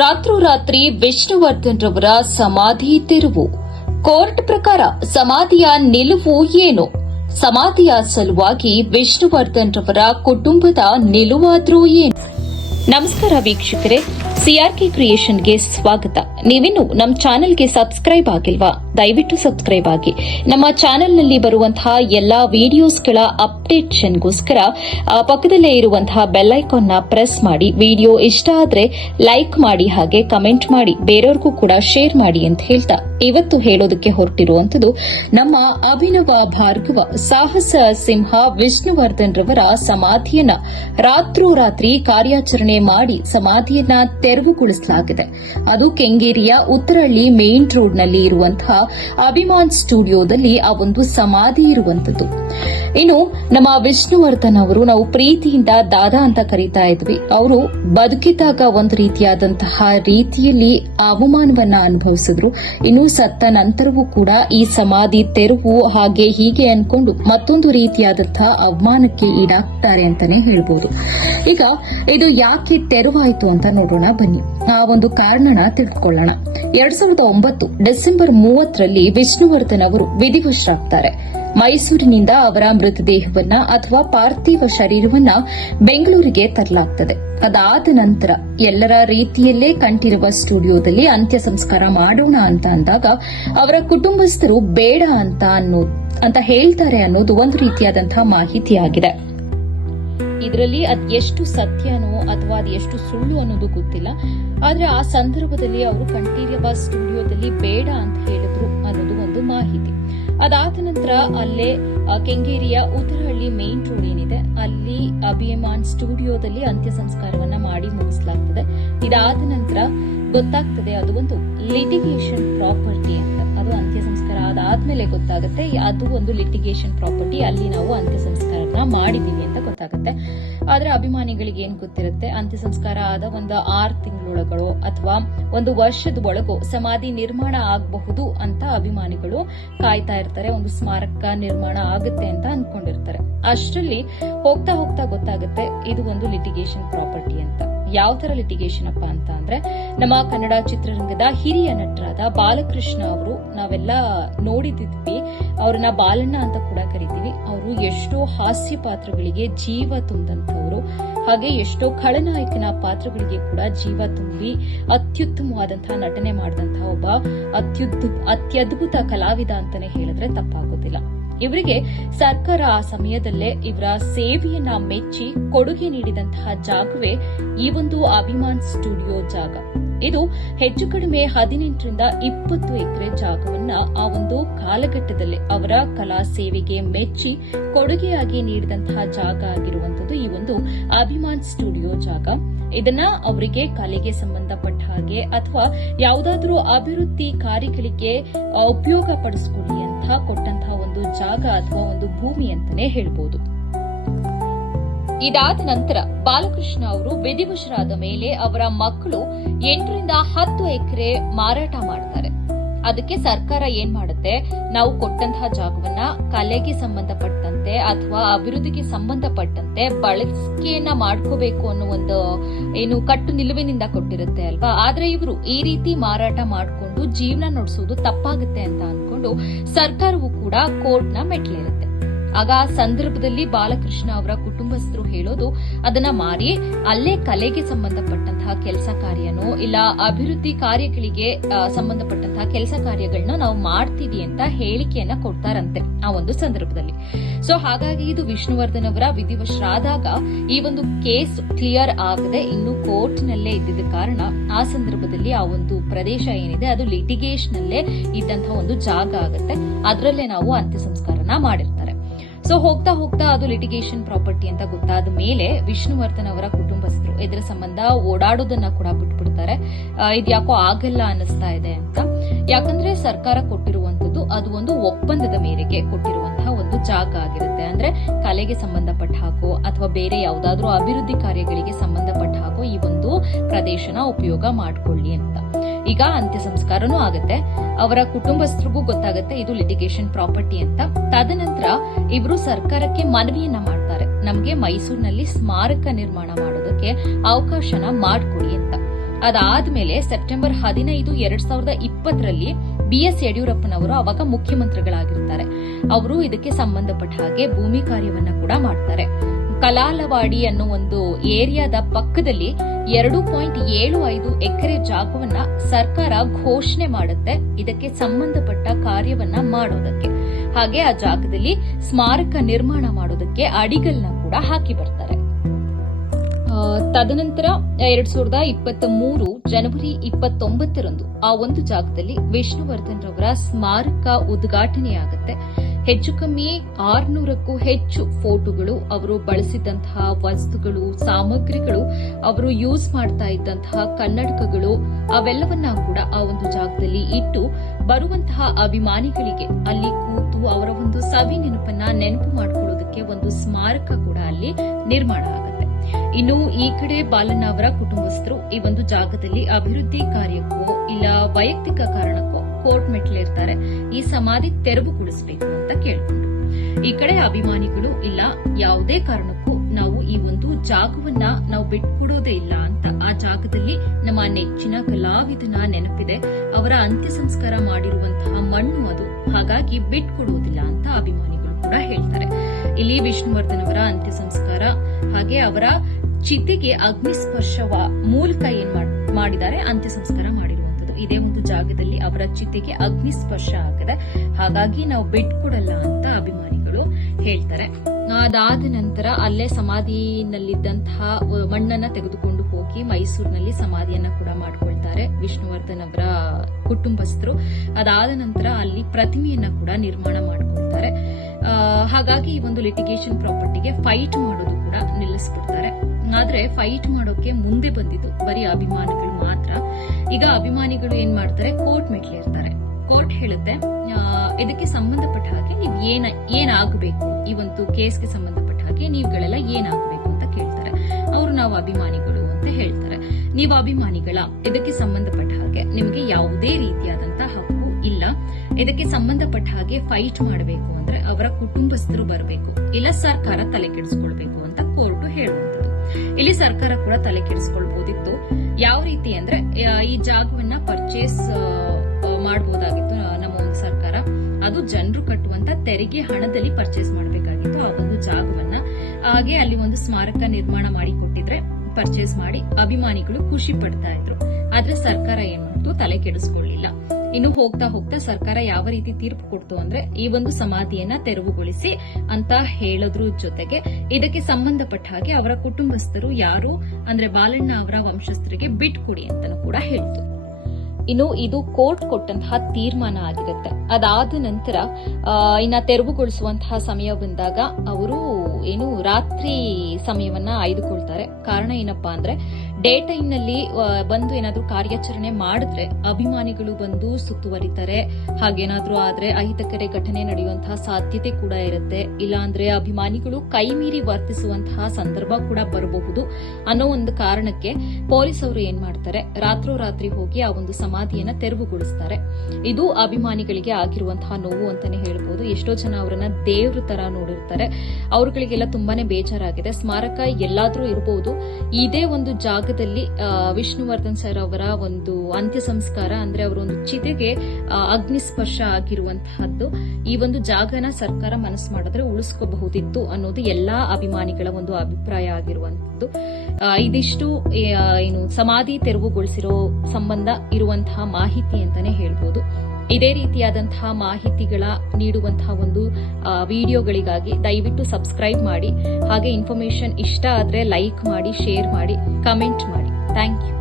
ರಾತ್ರೋರಾತ್ರಿ ವಿಷ್ಣುವರ್ಧನ್ ರವರ ಸಮಾಧಿ ತೆರವು. ಕೋರ್ಟ್ ಪ್ರಕಾರ ಸಮಾಧಿಯ ನಿಲುವು ಏನು? ಸಮಾಧಿಯ ಸಲುವಾಗಿ ವಿಷ್ಣುವರ್ಧನ್ ರವರ ಕುಟುಂಬದ ನಿಲುವಾದ್ರೂ ಏನು? ನಮಸ್ಕಾರ ವೀಕ್ಷಕರೇ, ಸಿಆರ್ಕೆ ಕ್ರಿಯೇಷನ್ಗೆ ಸ್ವಾಗತ. ನೀವಿನ್ನು ನಮ್ಮ ಚಾನೆಲ್ಗೆ ಸಬ್ಸ್ಕ್ರೈಬ್ ಆಗಿಲ್ವಾ? ದಯವಿಟ್ಟು ಸಬ್ಸ್ಕ್ರೈಬ್ ಆಗಿ. ನಮ್ಮ ಚಾನೆಲ್ನಲ್ಲಿ ಬರುವಂತಹ ಎಲ್ಲಾ ವಿಡಿಯೋಸ್ಗಳ ಅಪ್ಡೇಟ್ಸ್ಗೋಸ್ಕರ ಪಕ್ಕದಲ್ಲೇ ಇರುವಂತಹ ಬೆಲ್ ಐಕಾನ್ನ ಪ್ರೆಸ್ ಮಾಡಿ. ವಿಡಿಯೋ ಇಷ್ಟ ಆದರೆ ಲೈಕ್ ಮಾಡಿ, ಹಾಗೆ ಕಮೆಂಟ್ ಮಾಡಿ, ಬೇರೆಯವ್ರಿಗೂ ಕೂಡ ಶೇರ್ ಮಾಡಿ ಅಂತ ಹೇಳ್ತಾ ಇವತ್ತು ಹೇಳೋದಕ್ಕೆ ಹೊರಟಿರುವಂತದ್ದು ನಮ್ಮ ಅಭಿನವ ಭಾರ್ಗವ ಸಾಹಸ ಸಿಂಹ ವಿಷ್ಣುವರ್ಧನ್ ರವರ ಸಮಾಧಿಯನ್ನ ರಾತ್ರೋರಾತ್ರಿ ಕಾರ್ಯಾಚರಣೆ ಮಾಡಿ ಸಮಾಧಿಯನ್ನ ತೆರವುಗೊಳಿಸಲಾಗಿದೆ. ಅದು ಕೆಂಗೇರಿಯ ಉತ್ತರಹಳ್ಳಿ ಮೇನ್ ರೋಡ್ನಲ್ಲಿ ಇರುವಂತಹ ಅಭಿಮಾನ್ ಸ್ಟುಡಿಯೋದಲ್ಲಿ ಆ ಒಂದು ಸಮಾಧಿ ಇರುವಂತದ್ದು. ಇನ್ನು ನಮ್ಮ ವಿಷ್ಣುವರ್ಧನ್ ಅವರು ನಾವು ಪ್ರೀತಿಯಿಂದ ದಾದಾ ಅಂತ ಕರೀತಾ ಇದ್ವಿ. ಅವರು ಬದುಕಿದಾಗ ಒಂದು ರೀತಿಯಾದಂತಹ ರೀತಿಯಲ್ಲಿ ಅವಮಾನವನ್ನ ಅನುಭವಿಸಿದ್ರು. ಇನ್ನು ಸತ್ತ ನಂತರವೂ ಕೂಡ ಈ ಸಮಾಧಿ ತೆರವು ಹಾಗೆ ಹೀಗೆ ಅನ್ಕೊಂಡು ಮತ್ತೊಂದು ರೀತಿಯಾದಂತಹ ಅವಮಾನಕ್ಕೆ ಈಡಾಗ್ತಾರೆ ಅಂತಾನೆ ಹೇಳ್ಬೋದು. ಈಗ ಇದು ಯಾಕೆ ತೆರವಾಯಿತು ಅಂತ ನೋಡೋಣ ಬನ್ನಿ. ಆ ಒಂದು ಕಾರಣನ ತಿಳ್ಕೊಳ್ಳೋಣ. 2009 ಡಿಸೆಂಬರ್ 30ರಲ್ಲಿ ವಿಷ್ಣುವರ್ಧನ್ ಅವರು ವಿಧಿವಶರಾಗ್ತಾರೆ. ಮೈಸೂರಿನಿಂದ ಅವರ ಮೃತದೇಹವನ್ನ ಅಥವಾ ಪಾರ್ಥಿವ ಶರೀರವನ್ನ ಬೆಂಗಳೂರಿಗೆ ತರಲಾಗ್ತದೆ. ಅದಾದ ನಂತರ ಎಲ್ಲರ ರೀತಿಯಲ್ಲೇ ಕಂಠೀರವ ಸ್ಟುಡಿಯೋದಲ್ಲಿ ಅಂತ್ಯ ಸಂಸ್ಕಾರ ಮಾಡೋಣ ಅಂತ ಅಂದಾಗ ಅವರ ಕುಟುಂಬಸ್ಥರು ಬೇಡ ಅಂತ ಹೇಳ್ತಾರೆ ಅನ್ನೋದು ಒಂದು ರೀತಿಯಾದಂತಹ ಮಾಹಿತಿಯಾಗಿದೆ. ಇದರಲ್ಲಿ ಅದ್ ಎಷ್ಟು ಸತ್ಯನೋ ಅಥವಾ ಅದು ಎಷ್ಟು ಸುಳ್ಳು ಅನ್ನೋದು ಗೊತ್ತಿಲ್ಲ. ಆದ್ರೆ ಆ ಸಂದರ್ಭದಲ್ಲಿ ಅವರು ಕಂಠೀರವ ಸ್ಟುಡಿಯೋದಲ್ಲಿ ಬೇಡ ಅಂತ ಹೇಳಿದ್ರು ಅನ್ನೋದು ಒಂದು ಮಾಹಿತಿ. ಅದಾದ ನಂತರ ಅಲ್ಲೇ ಕೆಂಗೇರಿಯ ಉತ್ತರಹಳ್ಳಿ ಮೇನ್ ರೋಡ್ ಏನಿದೆ ಅಲ್ಲಿ ಅಭಿಮಾನ್ ಸ್ಟುಡಿಯೋದಲ್ಲಿ ಅಂತ್ಯ ಸಂಸ್ಕಾರವನ್ನ ಮಾಡಿ ಮುಗಿಸಲಾಗ್ತದೆ. ಇದಾದ ನಂತರ ಗೊತ್ತಾಗ್ತದೆ ಅದು ಒಂದು ಲಿಟಿಗೇಷನ್ ಪ್ರಾಪರ್ಟಿ ಅಂತ. ಅದು ಅಂತ್ಯ ಸಂಸ್ಕಾರ ಅದಾದ್ಮೇಲೆ ಗೊತ್ತಾಗುತ್ತೆ ಅದು ಒಂದು ಲಿಟಿಗೇಷನ್ ಪ್ರಾಪರ್ಟಿ, ಅಲ್ಲಿ ನಾವು ಅಂತ್ಯ ಸಂಸ್ಕಾರನ ಮಾಡಿದೀವಿ ಅಂತ ಗೊತ್ತಾಗುತ್ತೆ. ಆದ್ರೆ ಅಭಿಮಾನಿಗಳಿಗೆ ಏನ್ ಗೊತ್ತಿರುತ್ತೆ, ಅಂತ್ಯ ಸಂಸ್ಕಾರ ಆದ ಒಂದು 6 ತಿಂಗಳೊಳಗೋ ಅಥವಾ ಒಂದು ವರ್ಷದ ಒಳಗೋ ಸಮಾಧಿ ನಿರ್ಮಾಣ ಆಗಬಹುದು ಅಂತ ಅಭಿಮಾನಿಗಳು ಕಾಯ್ತಾ ಇರ್ತಾರೆ. ಒಂದು ಸ್ಮಾರಕ ನಿರ್ಮಾಣ ಆಗುತ್ತೆ ಅಂತ ಅನ್ಕೊಂಡಿರ್ತಾರೆ. ಅಷ್ಟರಲ್ಲಿ ಹೋಗ್ತಾ ಹೋಗ್ತಾ ಗೊತ್ತಾಗುತ್ತೆ ಇದು ಒಂದು ಲಿಟಿಗೇಷನ್ ಪ್ರಾಪರ್ಟಿ ಅಂತ. ಯಾವ ತರ ಲಿಟಿಗೇಷನ್ ಅಪ್ಪ ಅಂತ ಅಂದ್ರೆ, ನಮ್ಮ ಕನ್ನಡ ಚಿತ್ರರಂಗದ ಹಿರಿಯ ನಟರಾದ ಬಾಲಕೃಷ್ಣ ಅವರು ನಾವೆಲ್ಲ ನೋಡಿದ್ವಿ. ಅವ್ರನ್ನ ಬಾಲಣ್ಣ ಅಂತ ಕೂಡ ಕರಿತೀವಿ. ಅವರು ಎಷ್ಟೋ ಹಾಸ್ಯ ಪಾತ್ರಗಳಿಗೆ ಜೀವ ತುಂಬಿದಂಥವ್ರು, ಹಾಗೆ ಎಷ್ಟೋ ಖಳನಾಯಕನ ಪಾತ್ರಗಳಿಗೆ ಕೂಡ ಜೀವ ತುಂಬಿ ಅತ್ಯುತ್ತಮವಾದಂತಹ ನಟನೆ ಮಾಡಿದಂತಹ ಒಬ್ಬ ಅತ್ಯದ್ಭುತ ಕಲಾವಿದ ಅಂತಾನೆ ಹೇಳಿದ್ರೆ ತಪ್ಪಾಗೋದಿಲ್ಲ. ಇವರಿಗೆ ಸರ್ಕಾರ ಆ ಸಮಯದಲ್ಲೇ ಇವರ ಸೇವೆಯನ್ನ ಮೆಚ್ಚಿ ಕೊಡುಗೆ ನೀಡಿದಂತಹ ಜಾಗವೇ ಈ ಒಂದು ಅಭಿಮಾನ್ ಸ್ಟುಡಿಯೋ ಜಾಗ. ಇದು ಹೆಚ್ಚು ಕಡಿಮೆ 18ರಿಂದ 20 ಎಕರೆ ಜಾಗವನ್ನ ಆ ಒಂದು ಕಾಲಘಟ್ಟದಲ್ಲಿ ಅವರ ಕಲಾ ಸೇವೆಗೆ ಮೆಚ್ಚಿ ಕೊಡುಗೆಯಾಗಿ ನೀಡಿದಂತಹ ಜಾಗ ಆಗಿರುವಂತದ್ದು ಈ ಒಂದು ಅಭಿಮಾನ್ ಸ್ಟುಡಿಯೋ ಜಾಗ. ಇದನ್ನ ಅವರಿಗೆ ಕಲೆಗೆ ಸಂಬಂಧಪಟ್ಟ ಹಾಗೆ ಅಥವಾ ಯಾವುದಾದ್ರೂ ಅಭಿವೃದ್ಧಿ ಕಾರ್ಯಗಳಿಗೆ ಉಪಯೋಗ ಪಡಿಸಿಕೊಳ್ಳಿ ಅಂತ ಕೊಟ್ಟಂತಹ ಒಂದು ಜಾಗ ಅಥವಾ ಒಂದು ಭೂಮಿ ಅಂತಾನೆ ಹೇಳ್ಬೋದು. ಇದಾದ ನಂತರ ಬಾಲಕೃಷ್ಣ ಅವರು ವಿಧಿವಶರಾದ ಮೇಲೆ ಅವರ ಮಕ್ಕಳು 8ರಿಂದ 10 ಎಕರೆ ಮಾರಾಟ ಮಾಡ್ತಾರೆ. ಅದಕ್ಕೆ ಸರ್ಕಾರ ಏನ್ ಮಾಡುತ್ತೆ, ನಾವು ಕೊಟ್ಟಂತಹ ಜಾಗವನ್ನ ಕಲೆಗೆ ಸಂಬಂಧಪಟ್ಟಂತೆ ಅಥವಾ ಅಭಿವೃದ್ಧಿಗೆ ಸಂಬಂಧಪಟ್ಟಂತೆ ಬಳಕೆಯನ್ನ ಮಾಡ್ಕೋಬೇಕು ಅನ್ನೋ ಒಂದು ಏನು ಕಟ್ಟು ನಿಲುವಿನಿಂದ ಕೊಟ್ಟಿರುತ್ತೆ ಅಲ್ವಾ. ಆದ್ರೆ ಇವರು ಈ ರೀತಿ ಮಾರಾಟ ಮಾಡಿಕೊಂಡು ಜೀವನ ನಡೆಸೋದು ತಪ್ಪಾಗುತ್ತೆ ಅಂತ ಅನ್ಕೊಂಡು ಸರ್ಕಾರವು ಕೂಡ ಕೋರ್ಟ್ನ ಮೆಟ್ಲೇರುತ್ತೆ. ಆಗ ಆ ಸಂದರ್ಭದಲ್ಲಿ ಬಾಲಕೃಷ್ಣ ಅವರ ಕುಟುಂಬಸ್ಥರು ಹೇಳೋದು, ಅದನ್ನ ಮಾರಿ ಅಲ್ಲೇ ಕಲೆಗೆ ಸಂಬಂಧಪಟ್ಟಂತಹ ಕೆಲಸ ಕಾರ್ಯನೋ ಇಲ್ಲ ಅಭಿವೃದ್ಧಿ ಕಾರ್ಯಗಳಿಗೆ ಸಂಬಂಧಪಟ್ಟಂತಹ ಕೆಲಸ ಕಾರ್ಯಗಳನ್ನ ನಾವು ಮಾಡ್ತೀವಿ ಅಂತ ಹೇಳಿಕೆಯನ್ನ ಕೊಡ್ತಾರಂತೆ ಆ ಒಂದು ಸಂದರ್ಭದಲ್ಲಿ. ಸೊ ಹಾಗಾಗಿ ಇದು ವಿಷ್ಣುವರ್ಧನ್ ಅವರ ವಿಧಿವಶರಾದಾಗ ಈ ಒಂದು ಕೇಸ್ ಕ್ಲಿಯರ್ ಆಗದೆ ಇನ್ನು ಕೋರ್ಟ್ ನಲ್ಲೇ ಇದ್ದಿದ್ದ ಕಾರಣ ಆ ಸಂದರ್ಭದಲ್ಲಿ ಆ ಒಂದು ಪ್ರದೇಶ ಏನಿದೆ ಅದು ಲಿಟಿಗೇಷನ್ ನಲ್ಲೇ ಇದ್ದಂತಹ ಒಂದು ಜಾಗ ಆಗುತ್ತೆ. ಅದರಲ್ಲೇ ನಾವು ಅಂತ್ಯ ಸಂಸ್ಕಾರನ ಮಾಡಿರ್ತಾರೆ. ಸೊ ಹೋಗ್ತಾ ಹೋಗ್ತಾ ಅದು ಲಿಟಿಗೇಷನ್ ಪ್ರಾಪರ್ಟಿ ಅಂತ ಗೊತ್ತಾದ ಮೇಲೆ ವಿಷ್ಣುವರ್ಧನ್ ಅವರ ಕುಟುಂಬಸ್ಥರು ಇದರ ಸಂಬಂಧ ಓಡಾಡೋದನ್ನ ಕೂಡ ಬಿಟ್ಬಿಡ್ತಾರೆ. ಇದ್ಯಾಕೋ ಆಗಲ್ಲ ಅನ್ನಿಸ್ತಾ ಇದೆ ಅಂತ. ಯಾಕಂದ್ರೆ ಸರ್ಕಾರ ಕೊಟ್ಟಿರುವಂತದ್ದು ಅದು ಒಂದು ಒಪ್ಪಂದದ ಮೇರೆಗೆ ಕೊಟ್ಟಿರುವಂತಹ ಒಂದು ಜಾಗ ಆಗಿರುತ್ತೆ. ಅಂದ್ರೆ ಕಲೆಗೆ ಸಂಬಂಧಪಟ್ಟ ಹಾಗೋ ಅಥವಾ ಬೇರೆ ಯಾವುದಾದ್ರೂ ಅಭಿವೃದ್ಧಿ ಕಾರ್ಯಗಳಿಗೆ ಸಂಬಂಧಪಟ್ಟ ಹಾಗೋ ಈ ಒಂದು ಪ್ರದೇಶನ ಉಪಯೋಗ ಮಾಡ್ಕೊಳ್ಳಿ ಅಂತ. ಈಗ ಅಂತ್ಯ ಸಂಸ್ಕಾರನೂ ಆಗುತ್ತೆ. ಅವರ ಕುಟುಂಬಸ್ಥರಿಗೂ ಗೊತ್ತಾಗುತ್ತೆ ಇದು ಲಿಟಿಗೇಷನ್ ಪ್ರಾಪರ್ಟಿ ಅಂತ. ತದನಂತರ ಇವರು ಸರ್ಕಾರಕ್ಕೆ ಮನವಿಯನ್ನ ಮಾಡ್ತಾರೆ, ನಮಗೆ ಮೈಸೂರಿನಲ್ಲಿ ಸ್ಮಾರಕ ನಿರ್ಮಾಣ ಮಾಡೋದಕ್ಕೆ ಅವಕಾಶನ ಮಾಡಿಕೊಡಿ ಅಂತ. ಅದಾದ್ಮೇಲೆ ಸೆಪ್ಟೆಂಬರ್ 15, 2020ರಲ್ಲಿ BS ಯಡಿಯೂರಪ್ಪನವರು ಅವಾಗ ಮುಖ್ಯಮಂತ್ರಿಗಳಾಗಿರ್ತಾರೆ. ಅವರು ಇದಕ್ಕೆ ಸಂಬಂಧಪಟ್ಟ ಹಾಗೆ ಭೂಮಿ ಕಾರ್ಯವನ್ನ ಕೂಡ ಮಾಡ್ತಾರೆ. ಕಲಾಲವಾಡಿ ಅನ್ನೋ ಒಂದು ಏರಿಯಾದ ಪಕ್ಕದಲ್ಲಿ 2.75 ಎಕರೆ ಜಾಗವನ್ನ ಸರ್ಕಾರ ಘೋಷಣೆ ಮಾಡುತ್ತೆ ಇದಕ್ಕೆ ಸಂಬಂಧಪಟ್ಟ ಕಾರ್ಯವನ್ನ ಮಾಡೋದಕ್ಕೆ. ಹಾಗೆ ಆ ಜಾಗದಲ್ಲಿ ಸ್ಮಾರಕ ನಿರ್ಮಾಣ ಮಾಡೋದಕ್ಕೆ ಅಡಿಗಲ್ನ ಕೂಡ ಹಾಕಿ ಬರ್ತಾರೆ. ತದನಂತರ 2023 ಜನವರಿ 29ರಂದು ಆ ಒಂದು ಜಾಗದಲ್ಲಿ ವಿಷ್ಣುವರ್ಧನ್ ರವರ ಸ್ಮಾರಕ ಉದ್ಘಾಟನೆಯಾಗುತ್ತೆ. ಹೆಚ್ಚು ಕಮ್ಮಿ 600ಕ್ಕೂ ಹೆಚ್ಚು ಫೋಟೋಗಳು, ಅವರು ಬಳಸಿದಂತಹ ವಸ್ತುಗಳು, ಸಾಮಗ್ರಿಗಳು, ಅವರು ಯೂಸ್ ಮಾಡ್ತಾ ಇದ್ದಂತಹ ಕನ್ನಡಕಗಳು ಅವೆಲ್ಲವನ್ನ ಕೂಡ ಆ ಒಂದು ಜಾಗದಲ್ಲಿ ಇಟ್ಟು ಬರುವಂತಹ ಅಭಿಮಾನಿಗಳಿಗೆ ಅಲ್ಲಿ ಕೂತು ಅವರ ಒಂದು ಸವಿ ನೆನಪು ಮಾಡಿಕೊಳ್ಳೋದಕ್ಕೆ ಒಂದು ಸ್ಮಾರಕ ಕೂಡ ಅಲ್ಲಿ ನಿರ್ಮಾಣ ಆಗುತ್ತೆ. ಇನ್ನು ಈ ಕಡೆ ಬಾಲಣ್ಣ ಅವರ ಕುಟುಂಬಸ್ಥರು ಈ ಒಂದು ಜಾಗದಲ್ಲಿ ಅಭಿವೃದ್ಧಿ ಕಾರ್ಯಕ್ಕೋ ಇಲ್ಲ ವೈಯಕ್ತಿಕ ಕಾರಣಕ್ಕೋ ಕೋರ್ಟ್ ಮೆಟ್ಲಿರ್ತಾರೆ. ಈ ಸಮಾಧಿ ತೆರವುಗೊಳಿಸಬೇಕು ಅಂತ ಕೇಳ್ಕೊಂಡು ಈ ಕಡೆ ಅಭಿಮಾನಿಗಳು ಇಲ್ಲ ಯಾವುದೇ ಕಾರಣಕ್ಕೂ ನಾವು ಈ ಒಂದು ಜಾಗವನ್ನ ನಾವು ಬಿಟ್ಕೊಡೋದೇ ಇಲ್ಲ ಅಂತ, ಆ ಜಾಗದಲ್ಲಿ ನಮ್ಮ ನೆಚ್ಚಿನ ಕಲಾವಿದನ ನೆನಪಿದೆ, ಅವರ ಅಂತ್ಯ ಸಂಸ್ಕಾರ ಮಾಡಿರುವಂತಹ ಮಣ್ಣು ಅದು, ಹಾಗಾಗಿ ಬಿಟ್ಕೊಡೋದಿಲ್ಲ ಅಂತ ಅಭಿಮಾನಿಗಳು ಕೂಡ ಹೇಳ್ತಾರೆ. ಇಲ್ಲಿ ವಿಷ್ಣುವರ್ಧನ್ ಅವರ ಅಂತ್ಯ ಸಂಸ್ಕಾರ ಹಾಗೆ ಅವರ ಚಿತೆಗೆ ಅಗ್ನಿಸ್ಪರ್ಶವ ಮೂಲಕ ಏನ್ ಮಾಡಿದ್ದಾರೆ ಅಂತ್ಯ ಸಂಸ್ಕಾರ ಮಾಡಿರುವಂತದ್ದು. ಇದೇ ಒಂದು ಜಾಗದಲ್ಲಿ ಅವರ ಚಿತೆಗೆ ಅಗ್ನಿಸ್ಪರ್ಶ ಆಗದೆ, ಹಾಗಾಗಿ ನಾವು ಬಿಟ್ಕೊಡಲ್ಲ ಅಂತ ಅಭಿಮಾನಿಗಳು ಹೇಳ್ತಾರೆ. ಅದಾದ ನಂತರ ಅಲ್ಲೇ ಸಮಾಧಿನಲ್ಲಿದ್ದಂತಹ ಮಣ್ಣನ್ನ ತೆಗೆದುಕೊಂಡು ಹೋಗಿ ಮೈಸೂರಿನಲ್ಲಿ ಸಮಾಧಿಯನ್ನ ಕೂಡ ಮಾಡ್ಕೊಳ್ತಾರೆ ವಿಷ್ಣುವರ್ಧನ್ ಅವರ ಕುಟುಂಬಸ್ಥರು. ಅದಾದ ನಂತರ ಅಲ್ಲಿ ಪ್ರತಿಮೆಯನ್ನ ಕೂಡ ನಿರ್ಮಾಣ ಮಾಡ್ಕೊಳ್ತಾರೆ. ಹಾಗಾಗಿ ಈ ಒಂದು ಲಿಟಿಗೇಷನ್ ಪ್ರಾಪರ್ಟಿಗೆ ಫೈಟ್ ಮಾಡೋದು ಕೂಡ ನಿಲ್ಲಿಸ್ಬಿಡ್ತಾರೆ. ಆದ್ರೆ ಫೈಟ್ ಮಾಡೋಕೆ ಮುಂದೆ ಬಂದಿದ್ದು ಬರೀ ಅಭಿಮಾನಿಗಳು ಮಾತ್ರ. ಈಗ ಅಭಿಮಾನಿಗಳು ಏನ್ ಮಾಡ್ತಾರೆ, ಕೋರ್ಟ್ ಮೆಟ್ಲಿರ್ತಾರೆ. ಕೋರ್ಟ್ ಹೇಳುತ್ತೆ ಇದಕ್ಕೆ ಸಂಬಂಧಪಟ್ಟ ಹಾಗೆ ನೀವು ಏನಾಗಬೇಕು, ಈ ಒಂದು ಕೇಸ್ಗೆ ಸಂಬಂಧಪಟ್ಟ ಹಾಗೆ ನೀವುಗಳೆಲ್ಲ ಏನಾಗಬೇಕು ಅಂತ ಕೇಳ್ತಾರೆ. ಅವರು ನಾವು ಅಭಿಮಾನಿಗಳು ಅಂತ ಹೇಳ್ತಾರೆ. ನೀವು ಅಭಿಮಾನಿಗಳ, ಇದಕ್ಕೆ ಸಂಬಂಧಪಟ್ಟ ಹಾಗೆ ನಿಮಗೆ ಯಾವುದೇ ರೀತಿಯಾದಂತಹ ಹಕ್ಕು ಇಲ್ಲ. ಇದಕ್ಕೆ ಸಂಬಂಧಪಟ್ಟ ಹಾಗೆ ಫೈಟ್ ಮಾಡಬೇಕು ಅಂದ್ರೆ ಅವರ ಕುಟುಂಬಸ್ಥರು ಬರಬೇಕು, ಇಲ್ಲ ಸರ್ಕಾರ ತಲೆ ಕೆಡಿಸ್ಕೊಳ್ಬೇಕು ಅಂತ ಕೋರ್ಟ್ ಹೇಳುವಂತದ್ದು. ಇಲ್ಲಿ ಸರ್ಕಾರ ಕೂಡ ತಲೆ ಕೆಡಿಸ್ಕೊಳ್ಬಹುದಿತ್ತು. ಯಾವ ರೀತಿ ಅಂದ್ರೆ ಈ ಜಾಗವನ್ನ ಪರ್ಚೇಸ್ ಮಾಡಬಹುದಾಗಿತ್ತು ನಮ್ಮ ಒಂದು ಸರ್ಕಾರ, ಅದು ಜನರು ಕಟ್ಟುವಂತ ತೆರಿಗೆ ಹಣದಲ್ಲಿ ಪರ್ಚೇಸ್ ಮಾಡಬೇಕಾಗಿತ್ತು ಆ ಒಂದು ಜಾಗವನ್ನ. ಹಾಗೆ ಅಲ್ಲಿ ಒಂದು ಸ್ಮಾರಕ ನಿರ್ಮಾಣ ಮಾಡಿ ಕೊಟ್ಟಿದ್ರೆ ಪರ್ಚೇಸ್ ಮಾಡಿ ಅಭಿಮಾನಿಗಳು ಖುಷಿ ಪಡ್ತಾ ಇದ್ರು. ಆದ್ರೆ ಸರ್ಕಾರ ಏನ್ ಮಾಡ್ತು, ತಲೆ ಕೆಡಿಸ್ಕೊಳ್ಳಿಲ್ಲ. ಇನ್ನು ಹೋಗ್ತಾ ಹೋಗ್ತಾ ಸರ್ಕಾರ ಯಾವ ರೀತಿ ತೀರ್ಪು ಕೊಡ್ತು ಅಂದ್ರೆ ಈ ಒಂದು ಸಮಾಧಿಯನ್ನ ತೆರವುಗೊಳಿಸಿ ಅಂತ ಹೇಳೋದ್ರ ಜೊತೆಗೆ ಇದಕ್ಕೆ ಸಂಬಂಧಪಟ್ಟ ಹಾಗೆ ಅವರ ಕುಟುಂಬಸ್ಥರು ಯಾರು ಅಂದ್ರೆ ಬಾಲಣ್ಣ ಅವರ ವಂಶಸ್ಥರಿಗೆ ಬಿಟ್ಕೊಡಿ ಅಂತಾನು ಕೂಡ ಹೇಳ್ತು. ಇನ್ನು ಇದು ಕೋರ್ಟ್ ಕೊಟ್ಟಂತಹ ತೀರ್ಮಾನ ಆಗಿರುತ್ತೆ. ಅದಾದ ನಂತರ ಇನ್ನ ತೆರವುಗೊಳಿಸುವಂತಹ ಸಮಯ ಬಂದಾಗ ಅವರು ರಾತ್ರಿ ಸಮಯವನ್ನ ಆಯ್ದುಕೊಳ್ತಾರೆ. ಕಾರಣ ಏನಪ್ಪಾ ಅಂದ್ರೆ ಡೇ ಟೈಮ್ ನಲ್ಲಿ ಬಂದು ಏನಾದ್ರೂ ಕಾರ್ಯಾಚರಣೆ ಮಾಡಿದ್ರೆ ಅಭಿಮಾನಿಗಳು ಬಂದು ಸುತ್ತುವರಿತಾರೆ. ಹಾಗೇನಾದ್ರೂ ಆದ್ರೆ ಅಹಿತಕರ ಘಟನೆ ನಡೆಯುವಂತಹ ಸಾಧ್ಯತೆ ಕೂಡ ಇರುತ್ತೆ. ಇಲ್ಲಾಂದ್ರೆ ಅಭಿಮಾನಿಗಳು ಕೈ ಮೀರಿ ವರ್ತಿಸುವಂತಹ ಸಂದರ್ಭ ಕೂಡ ಬರಬಹುದು ಅನ್ನೋ ಒಂದು ಕಾರಣಕ್ಕೆ ಪೊಲೀಸ್ ಅವರು ಏನ್ ಮಾಡ್ತಾರೆ, ರಾತ್ರೋರಾತ್ರಿ ಹೋಗಿ ಆ ಒಂದು ಸಮಾಧಿಯನ್ನ ತೆರವುಗೊಳಿಸ್ತಾರೆ. ಇದು ಅಭಿಮಾನಿಗಳಿಗೆ ಆಗಿರುವಂತಹ ನೋವು ಅಂತಾನೆ ಹೇಳ್ಬೋದು. ಎಷ್ಟೋ ಜನ ಅವರನ್ನ ದೇವ್ರ ತರ ನೋಡಿರ್ತಾರೆ. ಅವ್ರಗಳಿಗೆಲ್ಲ ತುಂಬಾನೇ ಬೇಜಾರಾಗಿದೆ. ಸ್ಮಾರಕ ಎಲ್ಲಾದ್ರೂ ಇರಬಹುದು, ಇದೇ ಒಂದು ಜಾಗದಲ್ಲಿ ವಿಷ್ಣುವರ್ಧನ್ ಸರ್ ಅವರ ಒಂದು ಅಂತ್ಯ ಸಂಸ್ಕಾರ ಅಂದ್ರೆ ಅವರ ಒಂದು ಚಿತೆಗೆ ಅಗ್ನಿಸ್ಪರ್ಶ ಆಗಿರುವಂತಹದ್ದು, ಈ ಒಂದು ಜಾಗನ ಸರ್ಕಾರ ಮನಸ್ಸು ಮಾಡಿದ್ರೆ ಉಳಿಸ್ಕೋಬಹುದಿತ್ತು ಅನ್ನೋದು ಎಲ್ಲಾ ಅಭಿಮಾನಿಗಳ ಒಂದು ಅಭಿಪ್ರಾಯ ಆಗಿರುವಂತದ್ದು. ಇದಿಷ್ಟು ಸಮಾಧಿ ತೆರವುಗೊಳಿಸಿರೋ ಸಂಬಂಧ ಇರುವಂತಹ ಮಾಹಿತಿ ಅಂತಾನೆ ಹೇಳ್ಬೋದು. ಇದೇ ರೀತಿಯಾದಂತಹ ಮಾಹಿತಿಗಳ ನೀಡುವಂತಹ ಒಂದು ವಿಡಿಯೋಗಳಿಗಾಗಿ ದಯವಿಟ್ಟು ಸಬ್ಸ್ಕ್ರೈಬ್ ಮಾಡಿ. ಹಾಗೆ ಇನ್ಫಾರ್ಮೇಶನ್ ಇಷ್ಟ ಆದ್ರೆ ಲೈಕ್ ಮಾಡಿ, ಶೇರ್ ಮಾಡಿ, ಕಮೆಂಟ್ ಮಾಡಿ. Thank you.